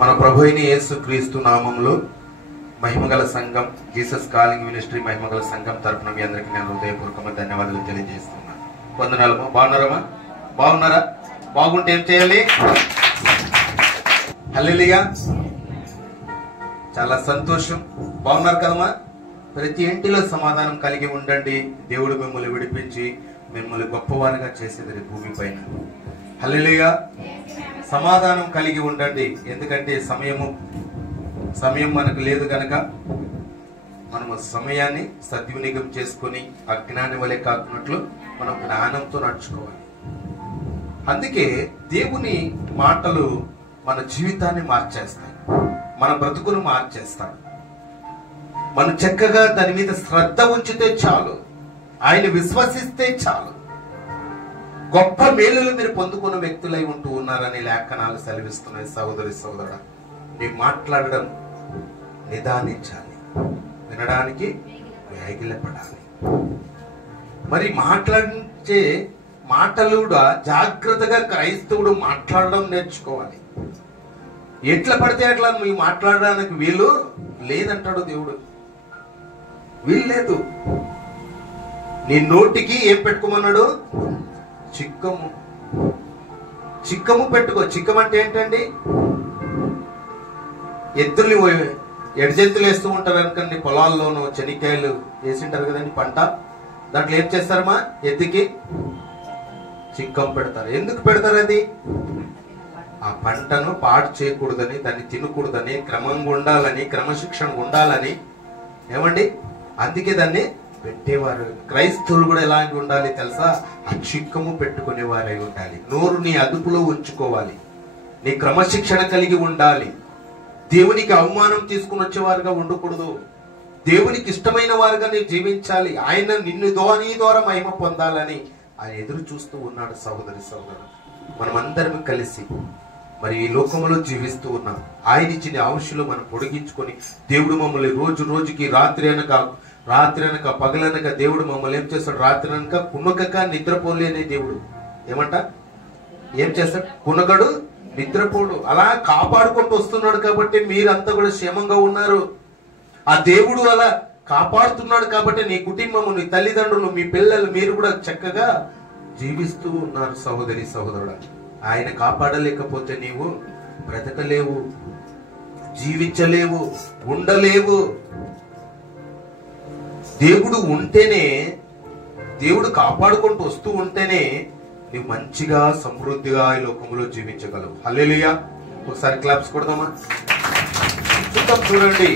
మన ప్రభు అయిన యేసు క్రీస్తు నామంలో మహిమగల సంఘం జీసస్ కాలింగ్ మినిస్ట్రీ మహిమగల సంఘం తరపున మీ అందరికీ నేను హృదయపూర్వకంగా ధన్యవాదాలు తెలియజేస్తున్నాను. వందనాలమ్మా. బాగున్నారమ్మా? బాగున్నారా? బాగుంటే ఏం చేయాలి? హల్లెలూయా. చాలా సంతోషం. బాగున్నారు కదమ్మా? ప్రతి ఇంటిలో సమాధానం కలిగి ఉండండి. దేవుడు మిమ్మల్ని విడిపించి మిమ్మల్ని గొప్పవారిగా చేసేది భూమి పైన. హల్లెలూయా. సమాధానం కలిగి ఉండండి. ఎందుకంటే సమయం మనకు లేదు కనుక మనము సమయాన్ని సద్వినియోగం చేసుకుని అజ్ఞాని వలె కాకున్నట్లు మనం జ్ఞానంతో నడుచుకోవాలి. అందుకే దేవుని మాటలు మన జీవితాన్ని మార్చేస్తాయి, మన బ్రతుకును మార్చేస్తాయి. మనం చక్కగా దాని మీద శ్రద్ధ ఉంచితే చాలు, ఆయన విశ్వసిస్తే చాలు, గొప్ప మేలులు మీరు పొందుకున్న వ్యక్తులై ఉంటూ ఉన్నారని లేఖనాలు సెలవిస్తున్నాయి. సహోదరి సహోదరుడా, నీవు మాట్లాడడం నిదానించాలి, వినడానికి వేగిలపడాలి. మరి మాట్లాడించే మాటలు కూడా జాగ్రత్తగా క్రైస్తవుడు మాట్లాడడం నేర్చుకోవాలి. ఎట్లా పడితే అట్లా నువ్వు మాట్లాడడానికి వీలు లేదంటాడు దేవుడు. వీలు లేదు. నీ నోటికి ఏం పెట్టుకోమన్నాడు? చిక్కము పెట్టుకో. చిక్కం అంటే ఏంటండి? ఎద్దుల్ని ఎడజెంతులు వేస్తూ ఉంటారు అనుకోండి, పొలాల్లోనూ చెనిక్కాయలు వేసింటారు కదండి పంట. దాంట్లో ఏం చేస్తారమ్మా? ఎద్దుకి చిక్కం పెడతారు. ఎందుకు పెడతారు? అది ఆ పంటను పాడు చేయకూడదని, దాన్ని తినకూడదని, క్రమంగా ఉండాలని, క్రమశిక్షణగా ఉండాలని. ఏమండి? అందుకే దాన్ని పెట్టేవారు. క్రైస్తవులు కూడా ఎలాంటి ఉండాలి తెలుసా? ఆ చిక్కము పెట్టుకునేవారై ఉండాలి. నోరు నీ అదుపులో ఉంచుకోవాలి, నీ క్రమశిక్షణ కలిగి ఉండాలి. దేవునికి అవమానం తీసుకుని వచ్చేవారుగా ఉండకూడదు. దేవునికి ఇష్టమైన వారుగా నీవు జీవించాలి. ఆయన నిన్ను నీ ద్వారా మహిమ పొందాలని ఆయన ఎదురు చూస్తూ ఉన్నాడు. సహోదరి సహోదరు, మనమందరం కలిసి మరి ఈ లోకంలో జీవిస్తూ ఉన్నాం. ఆయన ఇచ్చిన ఆయుష్లో మనం పొడిగించుకొని దేవుడు మమ్మల్ని రోజు రోజుకి రాత్రి అనక పగలనక దేవుడు మమ్మల్ని ఏం చేస్తాడు? రాత్రి అనక కునకక నిద్రపోలేని దేవుడు. ఏం చేస్తాడు? కునగడు, నిద్రపోడు. అలా కాపాడుకుంటూ వస్తున్నాడు కాబట్టి మీరంతా కూడా క్షేమంగా ఉన్నారు. ఆ దేవుడు అలా కాపాడుతున్నాడు కాబట్టి నీ కుటుంబము, నీ తల్లిదండ్రులు, మీ పిల్లలు, మీరు కూడా చక్కగా జీవిస్తూ ఉన్నారు. సహోదరి సహోదరుడు, ఆయన కాపాడలేకపోతే నీవు బ్రతకలేవు, జీవించలేవు, ఉండలేవు. దేవుడు ఉంటేనే, దేవుడు కాపాడుకుంటూ వస్తూ ఉంటేనే నీవు మంచిగా సమృద్ధిగా ఈ లోకంలో జీవించగలవు. హల్లెలూయా. ఒకసారి క్లాప్స్ కొడదామా? చూడండి,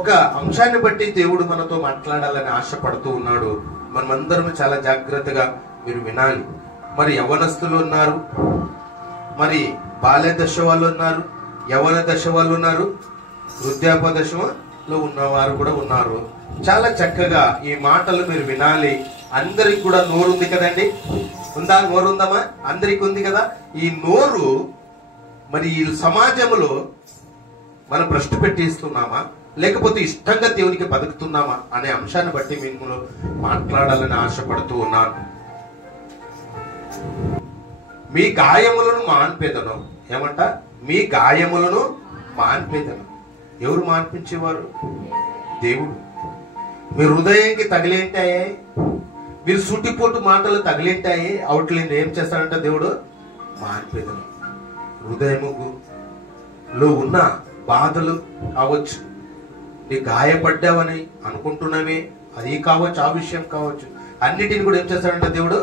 ఒక అంశాన్ని బట్టి దేవుడు మనతో మాట్లాడాలని ఆశపడుతూ ఉన్నాడు. మనమందరం చాలా జాగ్రత్తగా మీరు వినాలి. మరి యవ్వనస్తులు ఉన్నారు, మరి బాల్య దశ వాళ్ళు ఉన్నారు, యవ్వన దశ వాళ్ళు ఉన్నారు, వృద్ధాప్య దశలో ఉన్నవారు కూడా ఉన్నారు. చాలా చక్కగా ఈ మాటలు మీరు వినాలి. అందరికి కూడా నోరు ఉంది కదండి? ఉందా? నోరు ఉందమ్మా? అందరికి ఉంది కదా. ఈ నోరు మరి ఈ సమాజంలో మనం భ్రష్టు పెట్టిస్తున్నామా, లేకపోతే ఇష్టంగా దేవునికి బతుకుతున్నామా అనే అంశాన్ని బట్టి మిమ్మల్ని మాట్లాడాలని ఆశపడుతూ ఉన్నాను. మీ గాయములను మాన్పేదను. ఏమంట? మీ గాయములను మాన్పేదను. ఎవరు మాన్పించేవారు? దేవుడు. మీ హృదయానికి తగిలేంటాయే, మీరు సూటిపోటు మాటలు తగిలేంటాయి, అవుట్లైన్ ఏం చేస్తాడంట దేవుడు? మాన్పేదను. హృదయములో ఉన్న బాధలు కావచ్చు, నీ గాయపడ్డావని అనుకుంటున్నవే, అది కావచ్చు, ఆ విషయం కావచ్చు, అన్నిటిని కూడా ఏం చేస్తాడంట దేవుడు?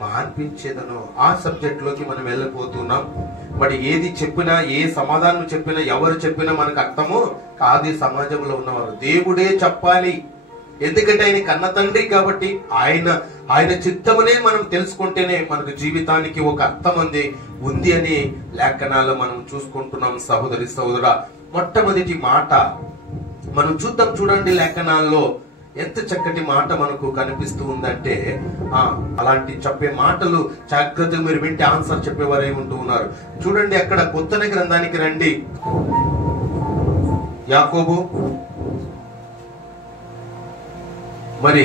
మాన్పించేదను. ఆ సబ్జెక్ట్ లోకి మనం వెళ్ళిపోతున్నాం. మరి ఏది చెప్పినా, ఏ సమాధానం చెప్పినా, ఎవరు చెప్పినా మనకు అర్థము కాదు. సమాజంలో ఉన్నవారు దేవుడే చెప్పాలి. ఎందుకంటే ఆయన కన్న తండ్రి కాబట్టి ఆయన చిత్తమనే మనం తెలుసుకుంటేనే మనకు జీవితానికి ఒక అర్థం ఉంది అని లేఖనాలు మనం చూసుకుంటున్నాం. సహోదరి సహోదరా, మొట్టమొదటి మాట మనం చూద్దాం. చూడండి, లేఖనాల్లో ఎంత చక్కటి మాట మనకు కనిపిస్తూ ఉందంటే, అలాంటి చెప్పే మాటలు జాగ్రత్తగా మీరు వింటే ఆన్సర్ చెప్పేవారే ఉంటూ ఉన్నారు. చూడండి, అక్కడ కొత్త గ్రంథానికి రండి. యాకోబు మరి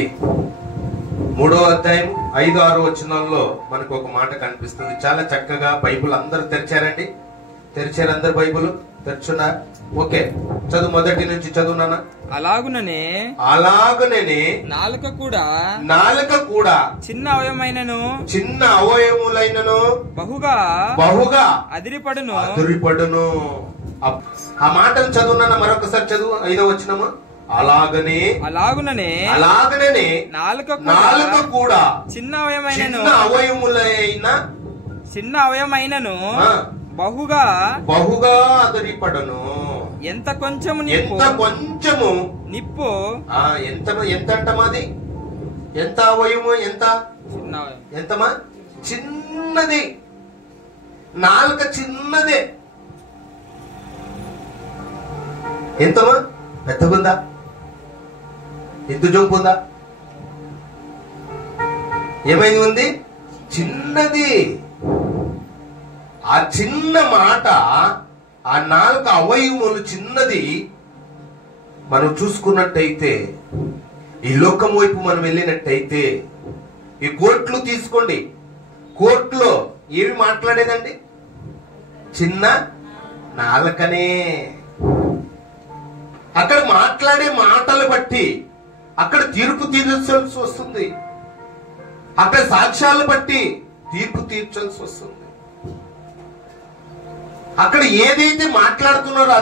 3వ అధ్యాయం 5-6 వచనాల్లో మనకు ఒక మాట కనిపిస్తుంది. చాలా చక్కగా బైబిల్ అందరూ తెరిచారండి. తెరిచారు అందరు బైబుల్ తెరుచున్నా? ఓకే, చదువు, మొదటి నుంచి చదువునా. అలాగుననే నాలుక కూడా చిన్న అవయములైనను బహుగా అదిరిపడును. ఆ మాటను చదువునా మరొకసారి చదువు, 5వ వచనము. అలాగుననే నాలుక కూడా చిన్న అవయమైనను బహుగా అదిరిపడును. ఎంత కొంచెము నిప్పు ఎంత అంటమాది, ఎంత అవయము, ఎంతమా చిన్నది. నాలుక చిన్నదే. ఎంతమా పెద్దగుందా? ఎంత జంపు ఉందా? ఏమైంది? ఉంది చిన్నది. ఆ చిన్న మాట, ఆ నాలుక అవయములు చిన్నది. మనం చూసుకున్నట్టయితే, ఈ లోకం వైపు మనం వెళ్ళినట్టయితే, ఈ కోర్టులు తీసుకోండి. కోర్టులో ఏమి మాట్లాడేదండి? చిన్న నాలుకనే. అక్కడ మాట్లాడే మాటలు బట్టి అక్కడ తీర్పు తీర్చాల్సి వస్తుంది. అక్కడ సాక్ష్యాలు బట్టి తీర్పు తీర్చాల్సి వస్తుంది. అక్కడ ఏదైతే మాట్లాడుతున్నారో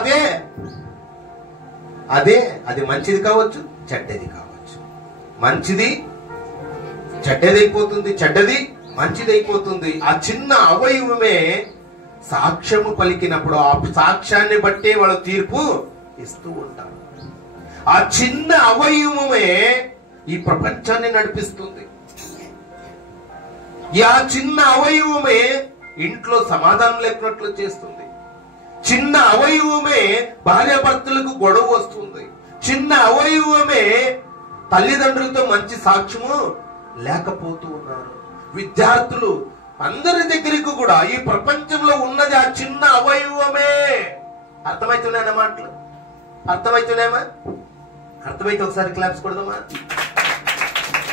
అదే అది మంచిది కావచ్చు, చెడ్డది కావచ్చు. మంచిది చెడ్డదైపోతుంది, చెడ్డది మంచిదైపోతుంది. ఆ చిన్న అవయవమే సాక్ష్యము పలికినప్పుడు ఆ సాక్ష్యాన్ని బట్టే వాళ్ళు తీర్పు ఇస్తూ ఉంటారు. ఆ చిన్న అవయవమే ఈ ప్రపంచాన్ని నడిపిస్తుంది. ఆ చిన్న అవయవమే ఇంట్లో సమాధానం లేకున్నట్లు చేస్తుంది. చిన్న అవయవమే భార్యాభర్తలకు గొడవ వస్తుంది. చిన్న అవయవమే తల్లిదండ్రులతో మంచి సాక్ష్యము లేకపోతూ ఉన్నారు. విద్యార్థులు అందరి దగ్గరికి కూడా ఈ ప్రపంచంలో ఉన్నది ఆ చిన్న అవయవమే. అర్థమవుతున్నాయన్న మాటలు? అర్థమవుతున్నాయమ్మా? అర్థమైతే ఒకసారి క్లాప్స్ కొడదామా?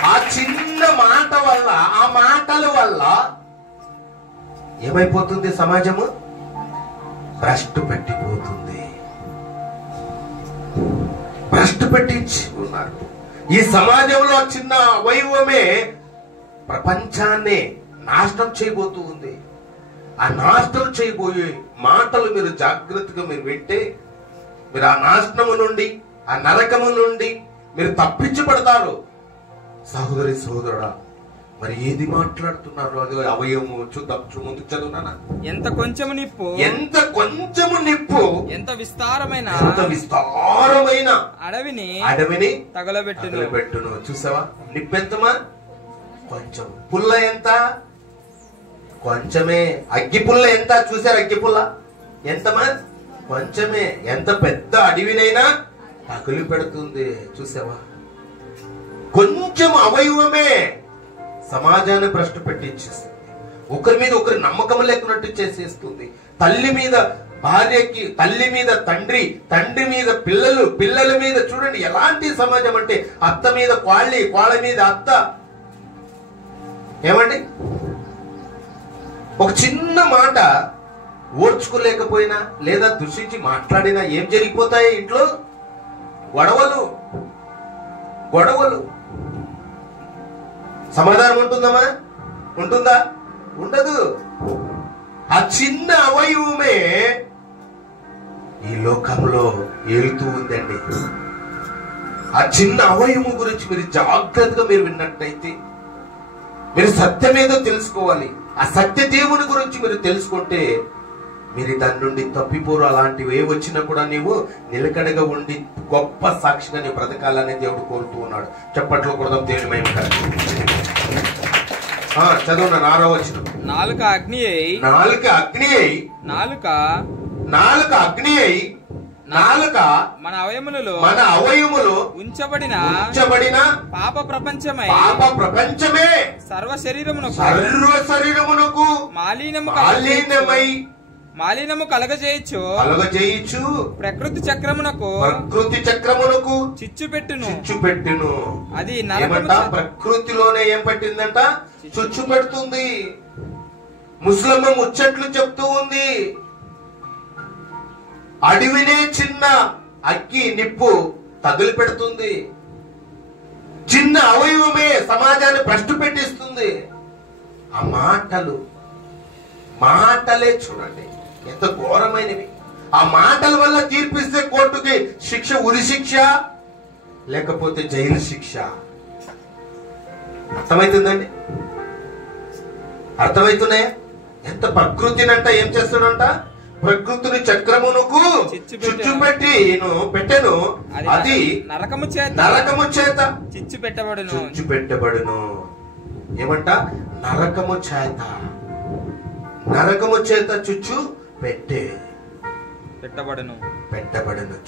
ఆ చిన్న మాట వల్ల, ఆ మాటల వల్ల ఏమైపోతుంది? సమాజము భ్రష్టు పెట్టిపోతుంది. భ్రష్టు పెట్టించి ఉన్నారు. ఈ సమాజంలో చిన్న అవయవమే ప్రపంచాన్ని నాశనం చేయబోతూ ఉంది. ఆ నాశనం చేయబోయే మాటలు మీరు జాగ్రత్తగా మీరు వింటే, మీరు ఆ నాశనము నుండి, ఆ నరకము నుండి మీరు తప్పించబడతారు. సహోదరి సహోదరుడా, మరి ఏది మాట్లాడుతున్నారు? అది అవయవము. చూద్దాం, ముందు చదువునా. ఎంత కొంచెము నిప్పు ఎంత విస్తారమైన అడవిని తగలబెట్టును. చూసావా? నిప్పెంతమా? కొంచెం. పుల్ల ఎంత? కొంచెమే. అగ్గి పుల్ల ఎంత? చూసారు? అగ్గి పుల్ల ఎంతమా? కొంచెమే. ఎంత పెద్ద అడవినైనా తగులు పెడుతుంది. చూసావా? కొంచెం అవయవమే సమాజాన్ని భ్రష్టు పెట్టించేస్తుంది. ఒకరి మీద ఒకరి నమ్మకం లేకున్నట్టు చేసేస్తుంది. తల్లి మీద భార్యకి, తల్లి మీద తండ్రి, తండ్రి మీద పిల్లలు, పిల్లల మీద చూడండి ఎలాంటి సమాజం అంటే, అత్త మీద కోళ్ళ, కోళ్ళ మీద అత్త. ఏమండి? ఒక చిన్న మాట ఓర్చుకోలేకపోయినా లేదా దూషించి మాట్లాడినా ఏం జరిగిపోతాయి? ఇంట్లో గొడవలు. సమాధానం ఉంటుందమ్మా? ఉంటుందా? ఉండదు. ఆ చిన్న అవయవమే ఈ లోకంలో ఏలుతూ ఉందండి. ఆ చిన్న అవయవం గురించి మీరు జాగ్రత్తగా మీరు విన్నట్టయితే, మీరు సత్యమేదో తెలుసుకోవాలి. ఆ సత్య దేవుని గురించి మీరు తెలుసుకుంటే మీరు దాని నుండి తప్పిపోరు. అలాంటివి ఏ వచ్చినా కూడా నీవు నిలకడగా ఉండి గొప్ప సాక్షిగా నీ బ్రతకాలని దేవుడు కోరుతూ ఉన్నాడు. చప్పట్లో కొడదాం దేవుని మహిమ. చదువు 6వ వచనం. నాలుక అగ్ని అయి మన అవయములు ఉంచబడిన పాప ప్రపంచమే సర్వ శరీరమునకు మాలినము కలగజేయచ్చు ప్రకృతి చక్రమునకు చిచ్చు పెట్టును. అది ప్రకృతిలోనే ఏం పట్టిందంట? చుచ్చు పెడుతుంది. ముస్లమ్మ ముచ్చట్లు చెప్తూ ఉంది. అడవినే చిన్న అగ్గి నిప్పు తగులు పెడుతుంది. చిన్న అవయవమే సమాజాన్ని భ్రష్టు పెట్టిస్తుంది. ఆ మాటలే చూడండి ఎంత ఘోరమైనవి. ఆ మాటల వల్ల తీర్పిస్తే కోర్టుకి శిక్ష, ఉరి శిక్ష, లేకపోతే జైలు శిక్ష. అర్థమవుతుందండి? అర్థమవుతున్నాయా? ఎంత ప్రకృతినంట ఏం చేస్తాడంట? ప్రకృతిని చక్రమునకు చిచ్చు పెట్టెను, అది నరకము చేత చిచ్చు పెట్టబడును. ఏమంట? నరకము చేత చిచ్చు పెట్టబడును.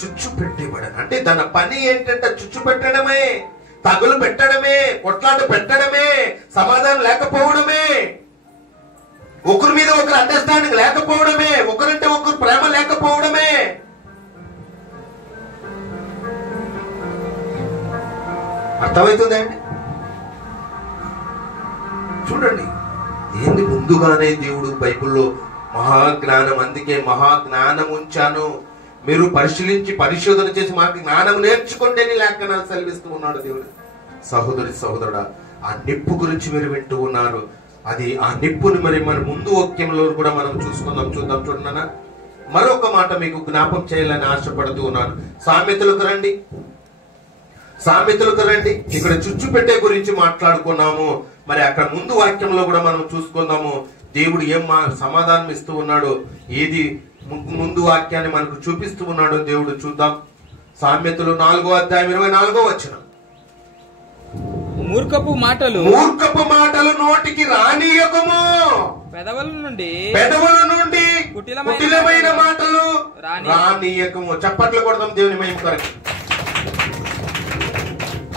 చుచ్చు పెట్టబడను అంటే దాని పని ఏంటంటే చుచ్చు పెట్టడమే, తగులు పెట్టడమే, కొట్లాట పెట్టడమే, సమాధానం లేకపోవడమే, ఒకరి మీద ఒకరు అండర్స్టాండింగ్ లేకపోవడమే, ఒకరంటే ఒకరు ప్రేమ లేకపోవడమే. అర్థమవుతుందండి? చూడండి, ఏంది ముందుగానే దేవుడు బైబిల్లో మహాజ్ఞానం, అందుకే మహాజ్ఞానం ఉంచాను, మీరు పరిశీలించి పరిశోధన చేసి మాకు జ్ఞానం నేర్చుకోండి అని లేఖనాలు సెలవిస్తూ ఉన్నాడు దేవుడు. సహోదరుడా, ఆ నిప్పు గురించి మీరు వింటూ ఉన్నారు. అది ఆ నిప్పుని మరి మన ముందు వాక్యంలో కూడా మనం చూద్దాం. చూడన్నా మరొక మాట మీకు జ్ఞాపకం చేయాలని ఆశపడుతూ ఉన్నాను. సామెతలకు రండి. ఇక్కడ చుచ్చు పెట్టే గురించి మాట్లాడుకున్నాము. మరి అక్కడ ముందు వాక్యంలో కూడా మనం చూసుకుందాము. దేవుడు ఏం సమాధానం ఇస్తూ ఉన్నాడు, ఏది ముందు వాక్యాన్ని మనకు చూపిస్తూ ఉన్నాడు దేవుడు. చూద్దాం. సామెతలు 4వ అధ్యాయం 24వ వచనం. మూర్ఖపు మాటలు నోటికి రానియకము, పెదవుల నుండి కుటిలమైన మాటలు రానియకము. చప్పట్లు కొడదాం దేవుని మహిమ కొరకు.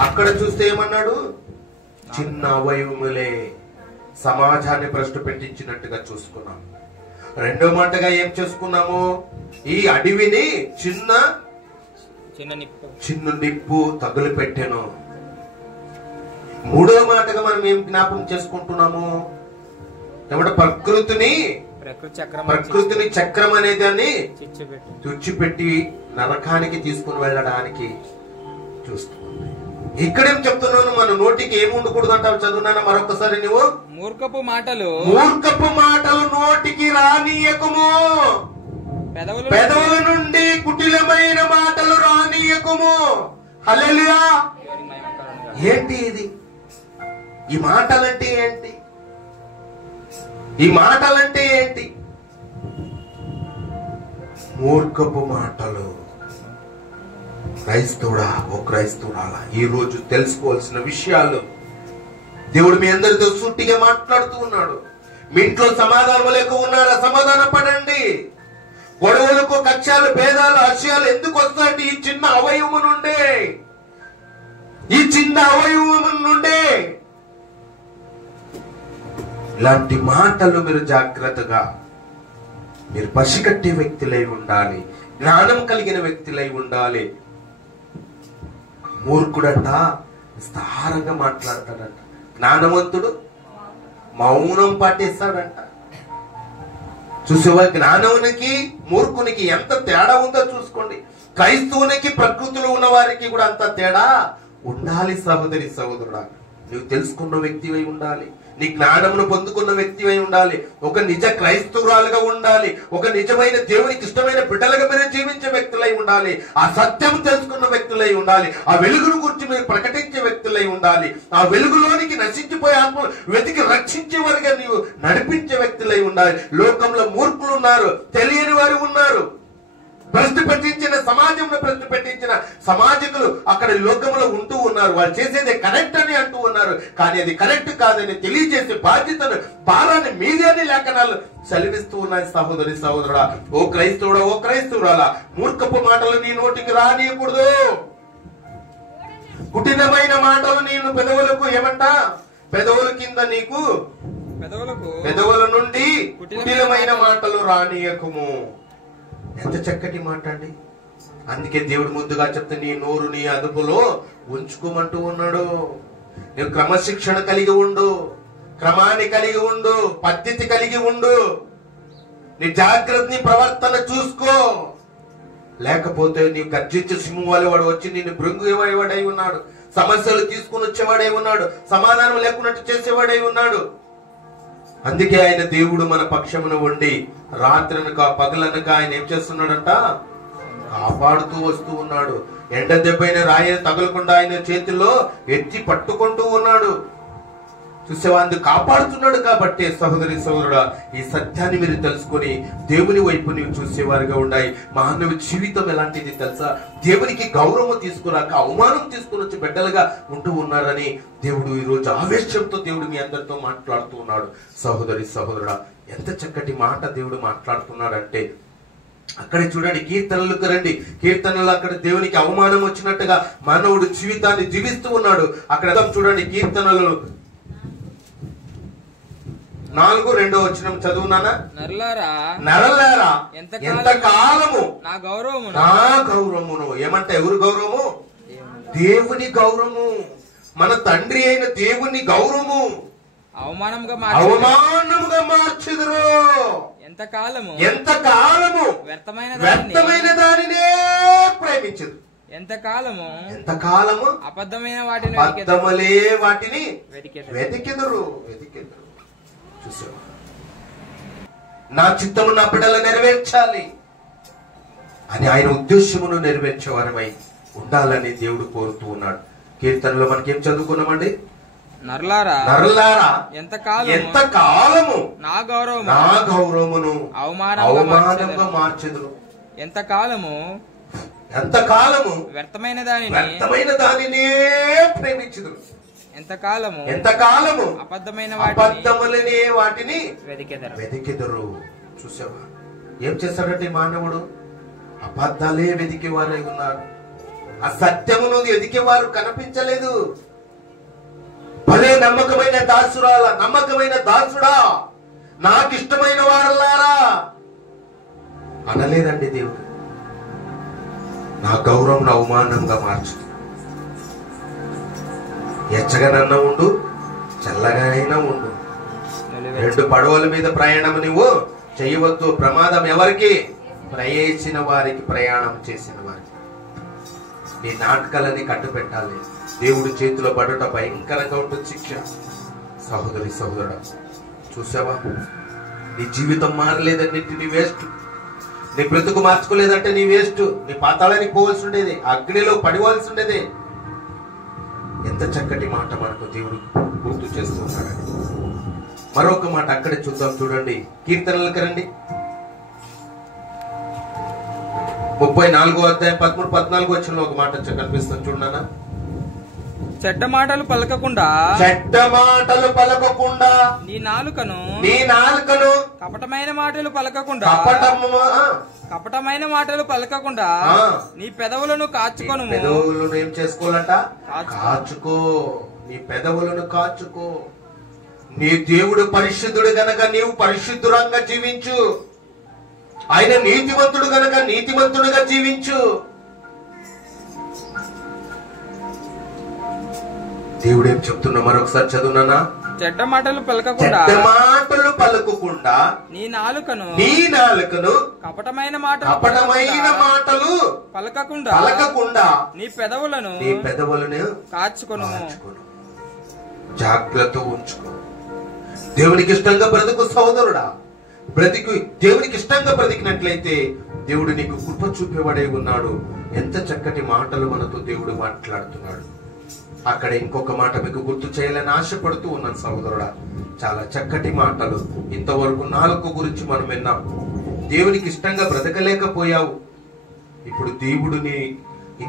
అక్కడ చూస్తే ఏమన్నాడు? చిన్న అవయవములే సమాజాన్ని భ్రష్టు పెట్టించినట్టుగా చూసుకున్నాం. రెండో మాటగా ఏం చేసుకున్నాము? ఈ అడవిని చిన్న నిప్పు తగులు పెట్టెను. మూడో మాటగా మనం ఏం జ్ఞాపకం చేసుకుంటున్నాము? ఏమంటే ప్రకృతిని చక్రం అనే దాన్ని తుచ్చిపెట్టి నరకానికి తీసుకుని వెళ్ళడానికి చూస్తున్నాం. ఇక్కడేం చెప్తున్నాను? మన నోటికి ఏమి ఉండకూడదు అంటావు? చదువునా మరొకసారి నువ్వు. మూర్ఖపు మాటలు నోటికి రానియకము, పెదవుల నుండి కుటిలమైన మాటలు రానియకము. హల్లెలూయా. ఏంటి ఇది? ఈ మాటలంటే ఏంటి? మూర్ఖపు మాటలు. క్రైస్తవుడా, ఓ క్రైస్తవుడా, ఈ రోజు తెలుసుకోవాల్సిన విషయాలు దేవుడు మీ అందరితో సూటిగా మాట్లాడుతూ ఉన్నాడు. మీ ఇంట్లో సమాధానం లేక ఉన్నారా? సమాధాన పడండి. గొడవలకు, కక్షాలు, భేదాలు, అసహ్యాలు ఎందుకు వస్తాయంటే ఈ చిన్న అవయవం నుండే. ఇలాంటి మాటలు మీరు జాగ్రత్తగా మీరు పసిగట్టే వ్యక్తులై ఉండాలి, జ్ఞానం కలిగిన వ్యక్తులై ఉండాలి. మూర్ఖుడంట విస్తారంగా మాట్లాడతాడంట, జ్ఞానవంతుడు మౌనం పాటిస్తాడంట. చూసేవా, జ్ఞానవునికి మూర్ఖునికి ఎంత తేడా ఉందో చూసుకోండి. క్రైస్తవునికి ప్రకృతిలో ఉన్న వారికి కూడా అంత తేడా ఉండాలి. సహోదరుడా, నువ్వు తెలుసుకున్న వ్యక్తివై ఉండాలి, నీ జ్ఞానమును పొందుకున్న వ్యక్తివై ఉండాలి, ఒక నిజ క్రైస్తవురాలుగా ఉండాలి, ఒక నిజమైన దేవునికి ఇష్టమైన బిడ్డలుగా మీరు జీవించే వ్యక్తులై ఉండాలి, ఆ సత్యం తెలుసుకున్న వ్యక్తులై ఉండాలి, ఆ వెలుగును గురించి మీరు ప్రకటించే వ్యక్తులై ఉండాలి, ఆ వెలుగులోనికి నశించిపోయే ఆత్మలు వెతికి రక్షించే వారిగా నీవు నడిపించే వ్యక్తులై ఉండాలి. లోకంలో మూర్ఖులు ఉన్నారు, తెలియని వారు ఉన్నారు, భ్రష్టు పెట్టించిన సమాజంలో భ్రష్టు పెట్టించిన సమాజకులు అక్కడ లోకంలో ఉంటూ ఉన్నారు. వాళ్ళు చేసేది కరెక్ట్ అని అంటూ ఉన్నారు, కానీ అది కరెక్ట్ కాదని తెలియజేసే బాధ్యతను, భారాన్ని మీదేని లేఖనాలు సెలవిస్తూ ఉన్నాయి. సహోదరుడా, ఓ క్రైస్తవుడా, ఓ క్రైస్తవురాలా, మూర్ఖపు మాటలు నీ నోటికి రానియకూడదు. కుటిలమైన మాటలు నేను పెదవులకు పెదవుల కింద నీకు పెదవుల నుండి కుటిలమైన మాటలు రానియకము. ఎంత చక్కటి మాట అండి. అందుకే దేవుడు ముందుగా చెప్తే నీ నోరు నీ అదుపులో ఉంచుకోమంటూ ఉన్నాడు. నువ్వు క్రమశిక్షణ కలిగి ఉండు, క్రమాన్ని కలిగి ఉండు, పద్ధతి కలిగి ఉండు, నీ జాగ్రత్త, నీ ప్రవర్తన చూసుకో. లేకపోతే నీవు గర్జించే సింహం వల్ల వాడు వచ్చి నిన్ను బృంగేవాడై ఉన్నాడు, సమస్యలు తీసుకుని వచ్చేవాడై ఉన్నాడు, సమాధానం లేకున్నట్టు చేసేవాడై ఉన్నాడు. అందుకే ఆయన దేవుడు మన పక్షమున ఉండి రాత్రనక పగలనక ఆయన ఏం చేస్తున్నాడంట? కాపాడుతూ వస్తూ ఉన్నాడు. ఎండ దెబ్బైన రాయి తగలకుండా ఆయన చేతిలో ఎత్తి పట్టుకుంటూ ఉన్నాడు. చూసేవా, అందుకు కాపాడుతున్నాడు. కాబట్టి సహోదరి సహోదరుడా, ఈ సత్యాన్ని మీరు తెలుసుకొని దేవుని వైపు నీవు చూసేవారుగా ఉండాలి. మానవ జీవితం ఎలాంటిది తెలుసా? దేవునికి గౌరవం తీసుకురాక అవమానం తీసుకుని వచ్చి బిడ్డలుగా ఉంటూ ఉన్నారని దేవుడు ఈ రోజు ఆవేశంతో దేవుడు మీ అందరితో మాట్లాడుతూ ఉన్నాడు. సహోదరి సహోదరుడా, ఎంత చక్కటి మాట దేవుడు మాట్లాడుతున్నాడంటే, అక్కడే చూడండి, కీర్తనలకు రండి. కీర్తనలు అక్కడ దేవునికి అవమానం వచ్చినట్టుగా మానవుడు జీవితాన్ని జీవిస్తూ ఉన్నాడు. అక్కడ చూడండి, కీర్తనలు 4:2 చదువునానా? నరలారా ఎంత కాలము నా గౌరవమును. ఏమంటే ఎవరు గౌరవము? దేవుని గౌరవము, మన తండ్రి అయిన దేవుని గౌరవము అవమానముగా మార్చెదరు. ఎంత కాలము వ్యర్థమైన దానినే ప్రేమించదు. ఎంత కాలము అబద్ధములే వాటిని వెతికెదరు. చూసావా, నా చిత్తము నా బిడ్డలు నెరవేర్చాలి అని ఆయన ఉద్దేశమును నెరవేర్చేవారమై ఉండాలని దేవుడు కోరుతూ ఉన్నాడు. కీర్తనలో మనకేం చదువుకున్నామండి? నరలారా ఎంత కాలము నా గౌరవమును అవమానంగా మార్చెదరు. ఎంత కాలము వ్యర్థమైన దానినే ప్రేమించుదురు. ఎంత కాలము అబద్ధములనే వాటిని వెతికెదరు. చూసావా, ఏం చేశాడంటే మానవుడు? అబద్ధాలే వెతికేవారై ఉన్నారు. ఆ సత్యమును వెతికేవారు కనిపించలేదు. భలే నమ్మకమైన దాసుడా, నాకిష్టమైన వారల్లారా అనలేదండి దేవుడు. నా గౌరవం అవమానంగా మార్చు. ఎచ్చగానన్నా ఉండు, చల్లగానైనా ఉండు. 2 పడవల మీద ప్రయాణం నువ్వు చేయవద్దు. ప్రమాదం ఎవరికి? ప్రయేసిన వారికి, ప్రయాణం చేసిన వారికి. నీ నాటకాలని కట్టు పెట్టాలి. దేవుడి చేతిలో పడుట భయంకరంగా ఉంటుంది శిక్ష. సహోదరి సహోదరుడా, చూసావా, నీ జీవితం మారలేదంటే నీ వేస్ట్. నీ బ్రతుకు మార్చుకోలేదంటే నీ వేస్ట్. నీ పాతాళానికి పోవాల్సి ఉండేది, అగ్నిలో పడివాల్సి ఉండేది. ఎంత చక్కటి మాట మనకు దేవుడు గుర్తు చేస్తూ ఉన్నాడని. మరొక మాట అక్కడే చూద్దాం. చూడండి, కీర్తనలకు రండి. 34వ అధ్యాయం 13-14 వచనంలో ఒక మాట కనిపిస్తుంది చూడనా? చెడ్డ మాటలు పలకకుండా నీ నాలుకను కపటమైన మాటలు పలకకుండా నీ పెదవులను కాచుకొను. పెదవులను ఏం చేసుకోవాలంట? కాచుకో. నీ పెదవులను కాచుకో. నీ దేవుడు పరిశుద్ధుడు గనక నీవు పరిశుద్ధురంగా జీవించు. ఆయన నీతిమంతుడు గనక నీతిమంతుడుగా జీవించు. దేవుడు ఏం చెప్తున్నా మరొకసారి చదువునా? చెడ్డ మాటలు పలకకుండా నీ నాలుకను కపటమైన మాటలు పలకకుండా నీ పెదవులను కాచుకొను. జాగ్రత్త ఉంచుకో. దేవునికి ఇష్టంగా బ్రతుకు సహోదరుడా. దేవునికి ఇష్టంగా బ్రతికినట్లయితే దేవుడు నీకు కృప చూపేవాడై ఉన్నాడు. ఎంత చక్కటి మాటలు మనతో దేవుడు మాట్లాడుతున్నాడు. అక్కడ ఇంకొక మాట మీకు గుర్తు చేయాలని ఆశపడుతూ ఉన్నాను సహోదరుడా. చాలా చక్కటి మాటలు. ఇంతవరకు నాలుగు గురించి మనం విన్నాం. దేవునికి ఇష్టంగా బ్రతకలేకపోయావు. ఇప్పుడు దేవుడు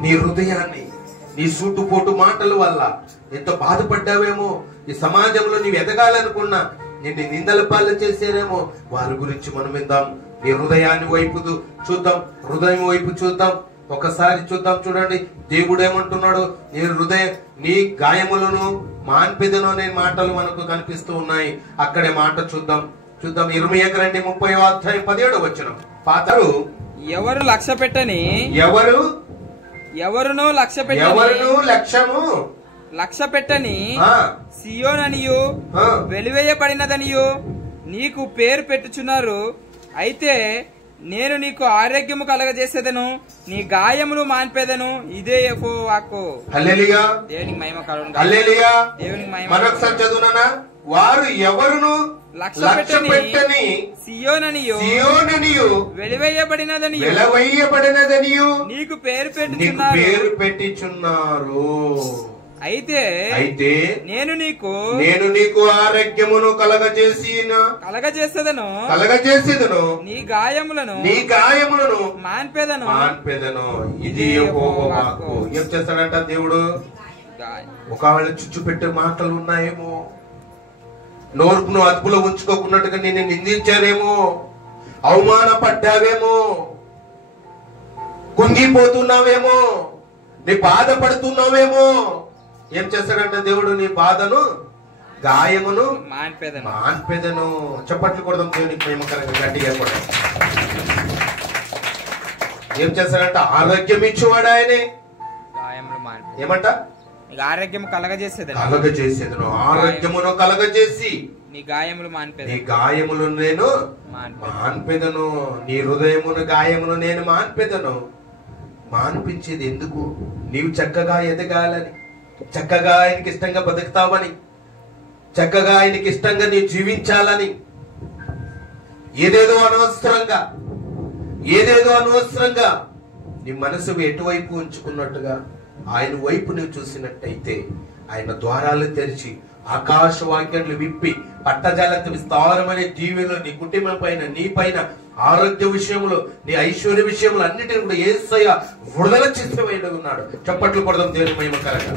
నీ హృదయాన్ని, నీ సూటుపోటు మాటల వల్ల ఎంత బాధపడ్డావేమో. ఈ సమాజంలో నీవు ఎదగాలనుకున్నా నిన్ను నిందల పాలు చేసేరేమో. వారి గురించి మనం విందాం. నీ హృదయాన్ని వైపు చూద్దాం, హృదయం వైపు చూద్దాం. ఒకసారి చూద్దాం. చూడండి, దేవుడు ఏమంటున్నాడు? నీ గాయములను మాన్పెదను అనే మాటలు మనకు కనిపిస్తూ ఉన్నాయి. అక్కడే మాట చూద్దాం. ఇర్మీయాకు రండి. 30వ అధ్యాయం 17వ వచనం. పాతరు ఎవరును లక్ష్య పెట్టని సియోననియు వెలివేయబడినదనియు నీకు పేరు పెట్టుచున్నారు. అయితే నేను నీకు ఆరోగ్యము కలగజేసేదను, నీ గాయములు మాన్పేదను. ఇదే యెహోవా వాక్కు. హల్లెలూయా. దేవునికి మహిమ కలుగును. హల్లెలూయా. దేవునికి మహిమ. మరొకసారి చదువునానా. వారు ఎవరును లక్ష్యపెట్టని సియోననియు వెలివేయబడినదనియు నీకు పేరు పెట్టుచున్నారు. అయితే నేను నీకు ఆరోగ్యమును కలగజేసేదను, నీ గాయములను మాన్పేదను. ఇది యెహోవా వాక్కు. ఏం చేస్తాడంట దేవుడు? ఒకవేళ చుచ్చు పెట్టే మాటలు ఉన్నాయేమో, నోరును అదుపులో ఉంచుకోకున్నట్టుగా నిన్ను నిందించారేమో, అవమానపడ్డావేమో, కుంగిపోతున్నావేమో, నీ బాధపడుతున్నావేమో. ఏం చేస్తాడంటే దేవుడు? నీ బాధను, గాయమును మాన్పేదను. చప్పట్లు కొడదాం దేవునికి ప్రేమకరంగా గట్టిగా కూడా. ఏం చేస్తాడంట? ఆరోగ్యం ఇచ్చేవాడు ఆయనే. ఏమంట? ఆరోగ్యము కలగజేసేదను, ఆరోగ్యమును కలగజేసి నీ గాయములు నేను మాన్పెదను, నీ హృదయమును గాయమును నేను మాన్పెదను. మాన్పించేది ఎందుకు? నీవు చక్కగా ఎదగాలని, చక్కగా ఆయనకి ఇష్టంగా బతుకుతావని, చక్కగా ఆయనకి ఇష్టంగా నీవు జీవించాలని. ఏదేదో అనవసరంగా నీ మనసు ఎటువైపు ఉంచుకున్నట్టుగా ఆయన వైపు నువ్వు చూసినట్టయితే, ఆయన ద్వారాలు తెరిచి ఆకాశ వాక్యాలు విప్పి పట్టజాలంత విస్తారమైన దీవెనలు నీ కుటుంబం పైన, నీ పైన, ఆరోగ్య విషయంలో, నీ ఐశ్వర్య విషయంలో అన్నిటిని కూడా యేసయ్య విడుదల చేసేవాడు ఉన్నాడు. చప్పట్లు కొడదాం దేవుని మహిమకరంగా.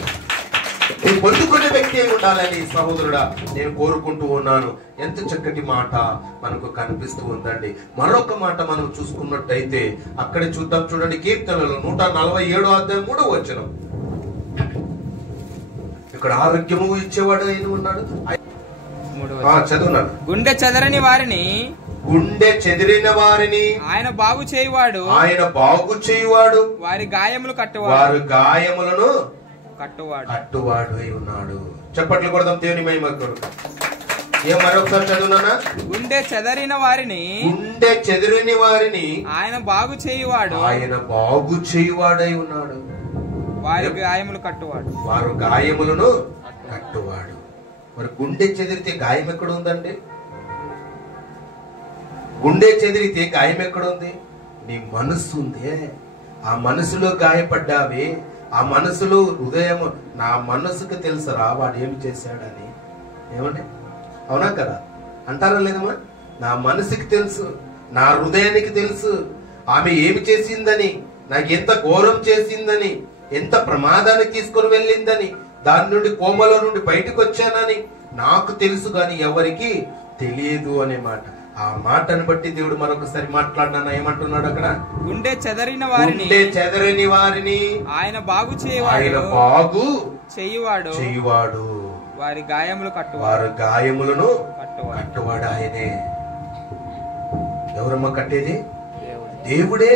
నువ్వు పొందుకునే వ్యక్తి అయి ఉండాలని సహోదరుడా నేను కోరుకుంటూ ఉన్నాను. ఎంత చక్కటి మాట మనకు కనిపిస్తూ ఉందండి. మరొక మాట మనం చూసుకున్నట్టయితే అక్కడే చూద్దాం. చూడండి, కీర్తనలు 147 అధ్యాయం 3వ వచనం. ఇక్కడ ఆరోగ్యము ఇచ్చేవాడు ఆయన ఉన్నాడు. చదువున్నాడు. గుండె చెదరని వారిని ఆయన బాగు చేయువాడు, వారి గాయములు గాయములను కట్టువాడు అయి ఉన్నాడు. చప్పట్లు కొడదాం దేవుని మహిమకు. మరొకసారి చదువునా. గుండె చెదరిన వారిని ఆయన బాగు చేయువాడై ఉన్నాడు. వారి గాయములు కట్టువాడు, వారు గాయములను కట్టువాడు. మరి గుండె చెదిరితే గాయం ఎక్కడ ఉందండి? గుండె చెదిరితే గాయం ఎక్కడుంది? నీ మనస్సు ఉందే, ఆ మనసులో గాయపడ్డావే, ఆ మనసులో హృదయం. నా మనసుకు తెలుసురా వాడు ఏమి చేశాడని. ఏమంటే అవునా కదా? అంటారా లేదమ్మా? నా మనసుకి తెలుసు, నా హృదయానికి తెలుసు ఆమె ఏమి చేసిందని, నాకు ఎంత ఘోరం చేసిందని, ఎంత ప్రమాదానికి తీసుకొని వెళ్ళిందని, దాని నుండి కోమలో నుండి బయటకు వచ్చానని నాకు తెలుసు, కానీ ఎవరికి తెలియదు అనే మాట. ఆ మాటను బట్టి దేవుడు మరొకసారి మాట్లాడినా ఏమంటున్నాడు అక్కడ? గుండె చెదరిన వారిని ఆయన బాగు చేయువాడు, వారి గాయములు వారి గాయములను కట్టువాడు ఆయనే. ఎవరమ్మా కట్టేది? దేవుడే.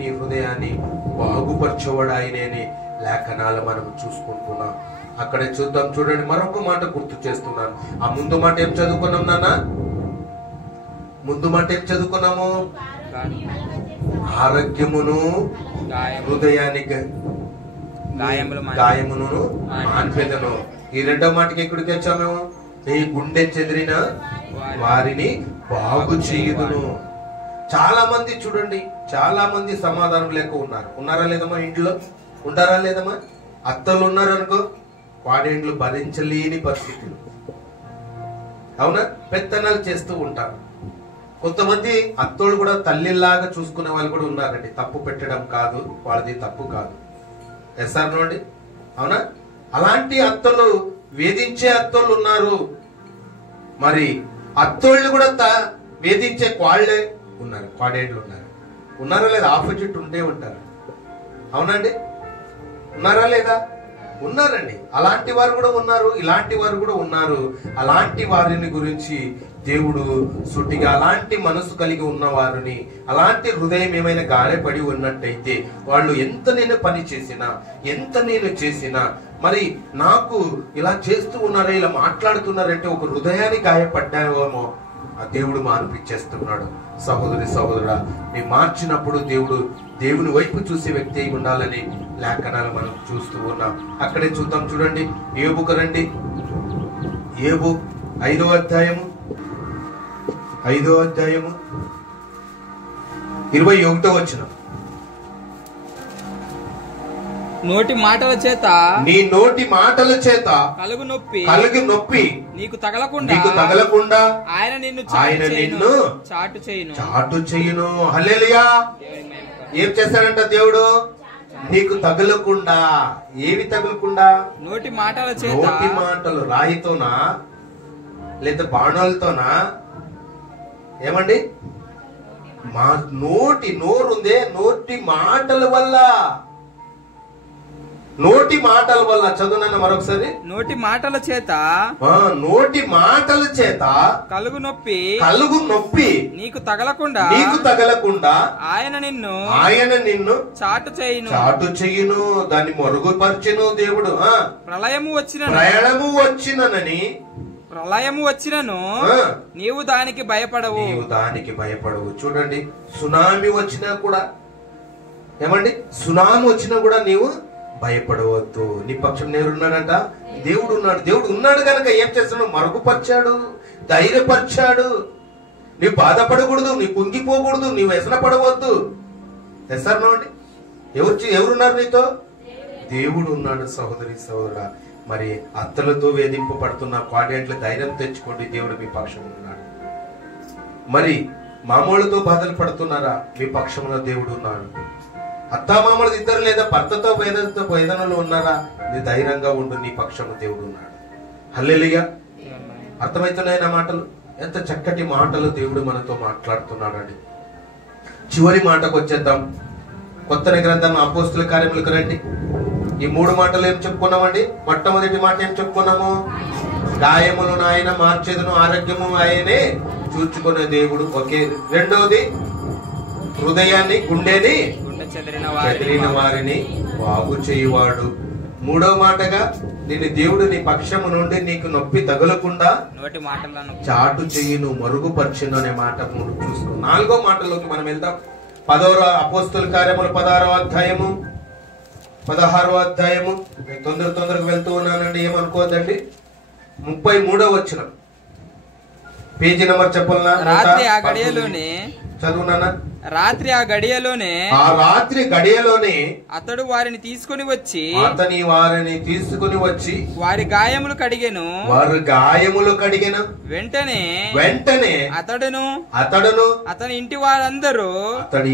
నీ హృదయాన్ని బాగుపరచేవాడు ఆయనే లేఖనాలు మనం చూసుకుంటున్నాం. అక్కడే చూద్దాం. చూడండి, మరొక మాట గుర్తు చేస్తున్నాను. ఆ ముందు మాట ఏం చదువుకున్నాం నాన్న? ముందు మాట ఏం చదువుకున్నాము? ఆరోగ్యమును హృదయానికి గాయమును మాన్పెదను. ఈ రెండో మాటకి ఎక్కడికి వచ్చాము? నీ గుండె చెదిరిన వారిని బాగు చేయుదును. చాలా మంది చూడండి, చాలా మంది సమాధానం లేక ఉన్నారా లేదమ్మా? ఇంట్లో ఉంటారా లేదమ్మా? అత్తలు ఉన్నారు అనుకో, వాడేండ్లు భరించలేని పరిస్థితులు. అవునా? పెత్తనాలు చేస్తూ ఉంటారు. కొంతమంది అత్తోళ్ళు కూడా తల్లిలాగా చూసుకునే వాళ్ళు కూడా ఉన్నారండి. తప్పు పెట్టడం కాదు, వాళ్ళది తప్పు కాదు. ఎస్ఆర్ నోండి. అవునా? అలాంటి అత్తలు, వేధించే అత్తోళ్ళు ఉన్నారు. మరి అత్తోళ్ళు కూడా వేధించే క్వాళ్ళే ఉన్నారు, క్వాడేండ్లు ఉన్నారు. ఉన్నారా లేదా? ఆపోజిట్ ఉండే ఉంటారు. అవునండి? ఉన్నారా లేదా? ఉన్నారండి. అలాంటి వారు కూడా ఉన్నారు, ఇలాంటి వారు కూడా ఉన్నారు. అలాంటి వారిని గురించి దేవుడు సుట్టిగా అలాంటి మనసు కలిగి ఉన్న వారిని, అలాంటి హృదయం ఏమైనా గాయపడి ఉన్నట్టయితే వాళ్ళు ఎంత నేను పని చేసినా, ఎంత నేను చేసినా, మరి నాకు ఇలా చేస్తూ ఉన్నారా, ఇలా మాట్లాడుతున్నారంటే ఒక హృదయాన్ని గాయపడ్డామేమో ఆ దేవుడు మార్పిచ్చేస్తున్నాడు. సహోదరి సహోదరుడా, నీ మార్చినప్పుడు దేవుని వైపు చూసే వ్యక్తి అయి ఉండాలని లేఖనాలు మనం చూస్తూ ఉన్నాం. అక్కడే చూద్దాం, చూడండి. యోబుకు రండి. యోబు 5వ అధ్యాయము 21వ వచనం. నోటి మాటల చేత, నీ నోటి మాటల చేత కలుగు నొప్పి నీకు తగలకుండా ఆయన నిన్ను చాటు చేయును. హల్లెలూయా. ఏం చేస్తాడంట దేవుడు? నీకు తగలకుండా. ఏవి తగలకుండా? నోటి మాటల చేత. నోటి మాటలు రాయితోనా లేదా బాణాలతోనా? ఏమండి? మా నోరుందే, నోటి మాటల వల్ల. నోటి మాటల వల్ల. చదువునన్న మరొకసారి. నోటి మాటల చేత కలుగు నొప్పి నీకు తగలకుండా ఆయన నిన్ను చాటు చేయును. దాన్ని మరుగుపరచును దేవుడు. ప్రళయము వచ్చినను నీవు దానికి భయపడవు. చూడండి, సునామీ వచ్చినా కూడా, ఏమండి, సునామీ వచ్చినా కూడా నీవు భయపడవద్దు. నీ పక్షం నేరున్నాడంట. దేవుడు ఉన్నాడు కనుక ఏం చేస్తున్నాడు? మరుగుపరిచాడు, ధైర్యపరిచాడు. నీ బాధపడకూడదు, నీ కుంగిపోకూడదు, నీ వ్యసన పడవద్దు. తెస్తారనో అండి. ఎవరున్నారు నీతో? దేవుడు ఉన్నాడు. సహోదరి సహోదరుడా, మరి అత్తలతో వేధింపబడుతున్న కాడేంట్ల ధైర్యం తెచ్చుకోండి, దేవుడు మీ పక్షం ఉన్నాడు. మరి మామూలుతో బాధలు పడుతున్నారా? మీ పక్షంలో దేవుడు ఉన్నాడు. అత్తామామలు ఇద్దరు లేదా భర్తతో వేదనలు ఉన్నారా? నీ ధైర్యంగా ఉండు, నీ పక్షము దేవుడు ఉన్నాడు. హల్లెలూయా. అర్థమవుతున్నాయి నా మాటలు? ఎంత చక్కటి మాటలు దేవుడు మనతో మాట్లాడుతున్నాడండి. చివరి మాటకు వచ్చేద్దాం. కొత్త గ్రంథం అపోస్తుల కార్యములకు రండి. ఈ 3 మాటలు ఏం చెప్పుకున్నామండి? మొట్టమొదటి మాట ఏం చెప్పుకున్నాము? గాయములను ఆయన మార్చేదును, ఆరోగ్యము ఆయనే చూచుకునే దేవుడు. ఓకే. రెండవది, హృదయాన్ని, గుండెని చెదిరిన వారిని బాగు చేయువాడు. 3వ మాటగా, నిన్ను దేవుడు నీ పక్షము నుండి నీకు నొప్పి తగలకుండా చాటు చేయును, మరుగుపరచును అనే మాట 3 చూసుకో. 4వ మాటలోకి మనం వెళ్దాం. 10వ అపోస్తుల కార్యములు 16వ అధ్యాయము 16వ అధ్యాయము. నేను తొందరగా వెళ్తూ ఉన్నానండి, ఏమనుకోవద్దండి. 33వ వచనం. పేజీ నెంబర్ చెప్పాలనా? రాత్రి ఆ గడియలోనే చదువునా? రాత్రి ఆ గడియలోనే అతడు వారిని తీసుకుని వచ్చి వారి గాయములు కడిగెను. వెంటనే అతడును అతని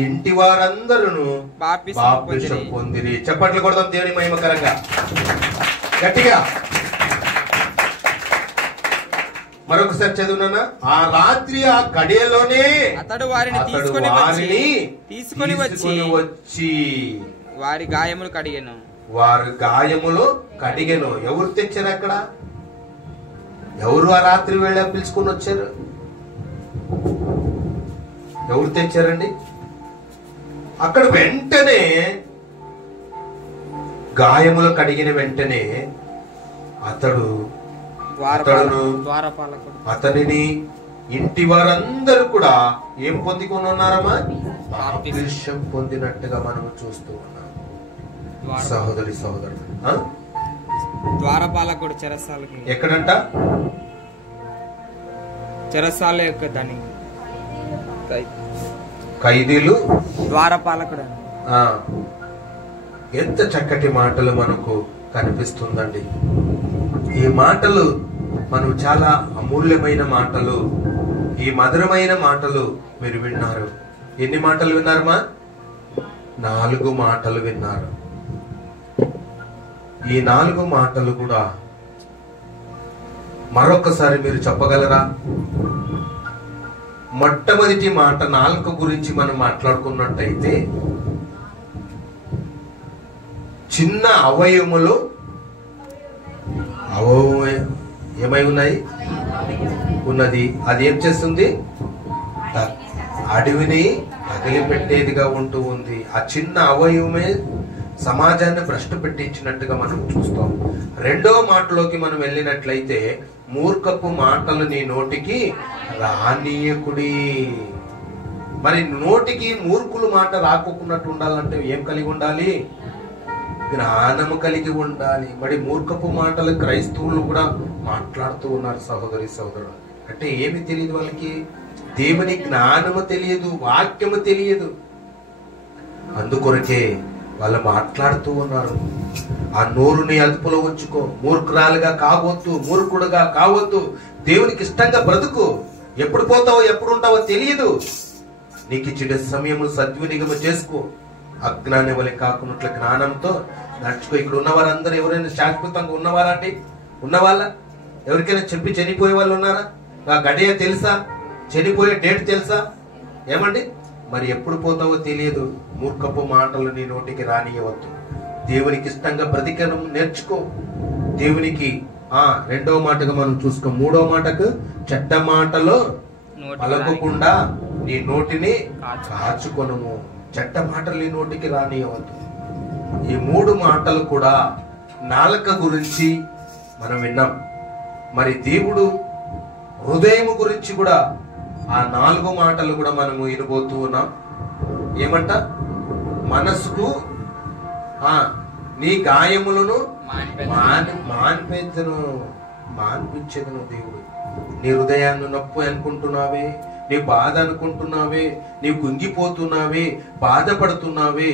ఇంటి వారందరూ బాప్తిసం పొందిరి. చప్పట్లు కొడదాం దేవుని మహిమకరంగా, గట్టిగా. మరొకసారి చదువునా? ఆ రాత్రి ఆ గడియలోనే అతడు వారిని తీసుకొని వచ్చి వారి గాయములు కడిగెను. ఎవరు తెచ్చారు అక్కడ? ఎవరు ఆ రాత్రి వేళ పిలుచుకొని వచ్చారు? ఎవరు తెచ్చారండి? అక్కడ వెంటనే గాయములు కడిగిన వెంటనే అతనిని ఇంటి వారందరూ కూడా ఏం పొందుకొని ఉన్నారమ్మా? బాప్తిసం పొందినట్టుగా మనం చూస్తూ ఉన్నాం. సహోదరి సహోదరుడు, ద్వారపాలకుడు చెరసాలకి ఎక్కడంట? చెరసాల యొక్క దాని ఖైదీలు, ద్వారపాలకుడు. ఎంత చక్కటి మాటలు మనకు కనిపిస్తుందండి. ఈ మాటలు మనం చాలా అమూల్యమైన మాటలు, ఈ మధురమైన మాటలు మీరు విన్నారు. ఎన్ని మాటలు విన్నారమ్మా? 4 మాటలు విన్నారు. ఈ 4 మాటలు కూడా మరొకసారి మీరు చెప్పగలరా? మొట్టమొదటి మాట నాలుక గురించి మనం మాట్లాడుకున్నట్టయితే, చిన్న అవయములు ఏమై ఉన్నది. అది ఏం చేస్తుంది? అడవిని తగిలిపెట్టేదిగా ఉంటూ ఉంది. ఆ చిన్న అవయవమే సమాజాన్ని భ్రష్టు పెట్టించినట్టుగా మనం చూస్తాం. రెండవ మాటలోకి మనం వెళ్ళినట్లయితే, మూర్ఖపు మాటలు నీ నోటికి రానీయకుడి. మరి నోటికి మూర్ఖుల మాట రాకోకున్నట్టు ఉండాలంటే ఏం కలిగి ఉండాలి? జ్ఞానము కలిగి ఉండాలి. మరి మూర్ఖపు మాటలు క్రైస్తవులు కూడా మాట్లాడుతూ ఉన్నారు సహోదరి సహోదరుడు. అంటే ఏమి తెలియదు వాళ్ళకి? దేవుని జ్ఞానము తెలియదు, వాక్యము తెలియదు. అందుకొరకే వాళ్ళు మాట్లాడుతూ ఉన్నారు. ఆ నోరుని అదుపులో ఉంచుకో. మూర్ఖురాలుగా కావద్దు, మూర్ఖుడుగా కావద్దు. దేవునికి ఇష్టంగా బ్రతుకు. ఎప్పుడు పోతావో ఎప్పుడు ఉంటావో తెలియదు. నీకు ఇచ్చిన సమయము సద్వినియోగం చేసుకో. అజ్ఞాని వలె కాకున్నట్లు జ్ఞానంతో నడుచుకో. ఇక్కడ ఉన్నవారందరూ ఎవరైనా శాశ్వతంగా ఉన్నవారా అండి? ఉన్నవాళ్ళ? ఎవరికైనా చెప్పి చనిపోయే వాళ్ళు ఉన్నారా? ఆ గడియ తెలుసా? చనిపోయే డేట్ తెలుసా? ఏమండి? మరి ఎప్పుడు పోతావో తెలియదు. మూర్ఖపు మాటలు నీ నోటికి రానియవద్దు. దేవునికి ఇష్టంగా బ్రతికను నేర్చుకో. దేవునికి రెండవ మాటగా మనం చూసుకో. మూడవ మాటకు చెడ్డ మాటలో పలకకుండా నీ నోటిని కాచుకొనుము. చెడ్డ మాటలు నీ నోటికి రానియవద్దు. ఈ మూడు మాటలు కూడా నాలుక గురించి మనం విన్నాం. మరి దేవుడు హృదయం గురించి కూడా ఆ 4 మాటలు కూడా మనము వినబోతూ ఉన్నాం. ఏమంట? మనసుకు నీ గాయములను మాన్పించదును దేవుడు. నీ హృదయాన్ని నొప్పి అనుకుంటున్నావే, నీ బాధ అనుకుంటున్నావే, నీ కుంగిపోతున్నావే, బాధపడుతున్నావే,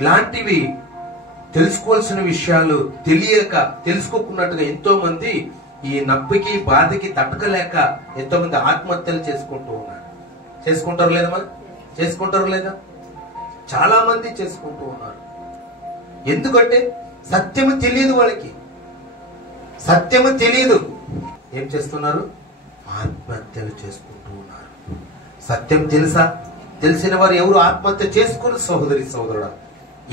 ఇలాంటివి తెలుసుకోవాల్సిన విషయాలు తెలియక తెలుసుకోకున్నట్టుగా ఎంతో మంది ఈ నొప్పికి బాధకి తట్టుకలేక ఎంతో మంది ఆత్మహత్యలు చేసుకుంటూ ఉన్నారు. చేసుకుంటారు లేదా? మరి చేసుకుంటారు లేదా? చాలా మంది చేసుకుంటూ ఉన్నారు. ఎందుకంటే సత్యము తెలియదు వాళ్ళకి. సత్యము తెలియదు. ఏం చేస్తున్నారు? ఆత్మహత్యలు చేసుకుంటూ ఉన్నారు. సత్యం తెలుసా? తెలిసిన వారు ఎవరు ఆత్మహత్య చేసుకుని సహోదరి సహోదరుడా.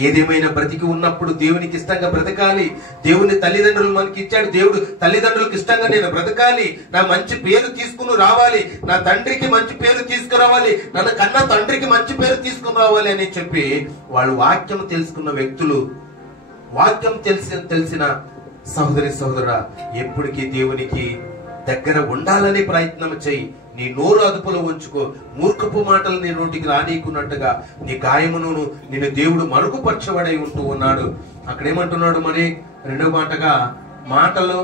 ఏదేమైనా బ్రతికి ఉన్నప్పుడు దేవునికి ఇష్టంగా బ్రతకాలి. దేవుని తల్లిదండ్రులు మనకి ఇచ్చాడు. దేవుడు తల్లిదండ్రులకు ఇష్టంగా నేను బ్రతకాలి, నా మంచి పేరు తీసుకుని రావాలి, నా తండ్రికి మంచి పేరు తీసుకురావాలి, నన్ను కన్నా తండ్రికి మంచి పేరు తీసుకుని రావాలి అని చెప్పి వాళ్ళు వాక్యం తెలుసుకున్న వ్యక్తులు, వాక్యం తెలిసిన సహోదరి సహోదరుడా, ఎప్పటికీ దేవునికి దగ్గర ఉండాలని ప్రయత్నం చెయ్యి. నీ నోరు అదుపులో ఉంచుకో. మూర్ఖపు మాటలు నీ నోటికి రానీకున్నట్టుగా నీ గాయమును నిన్ను దేవుడు మరుగుపరచబడై ఉంటూ ఉన్నాడు. అక్కడ ఏమంటున్నాడు? మరి రెండో మాటగా మాటలు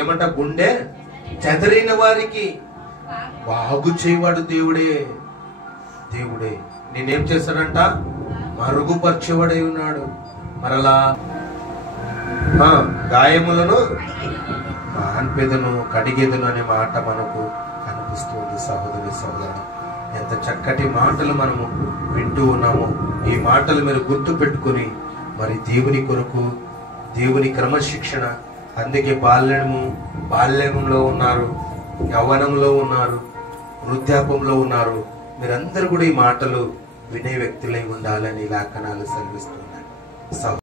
ఏమంట? గుండె చెదరిన వారికి బాగు చేయవాడు దేవుడే. దేవుడే నేనేం చేస్తాడంట? మరుగుపరచబడై ఉన్నాడు. మరలా గాయములను మాన్పెదను కడిగేదను అనే మాట మనకు కనిపిస్తుంది సహోదరి సహోదరుడు. ఎంత చక్కటి మాటలు మనము వింటూ ఉన్నామో ఈ మాటలు మీరు గుర్తు పెట్టుకుని మరి దేవుని కొరకు, దేవుని క్రమశిక్షణ. అందుకే బాల్యంలో ఉన్నారు, యవ్వనంలో ఉన్నారు, వృద్ధాపంలో ఉన్నారు. మీరందరూ కూడా ఈ మాటలు వినే వ్యక్తులై ఉండాలని లేఖనాలు సెలవిస్తున్నాయి.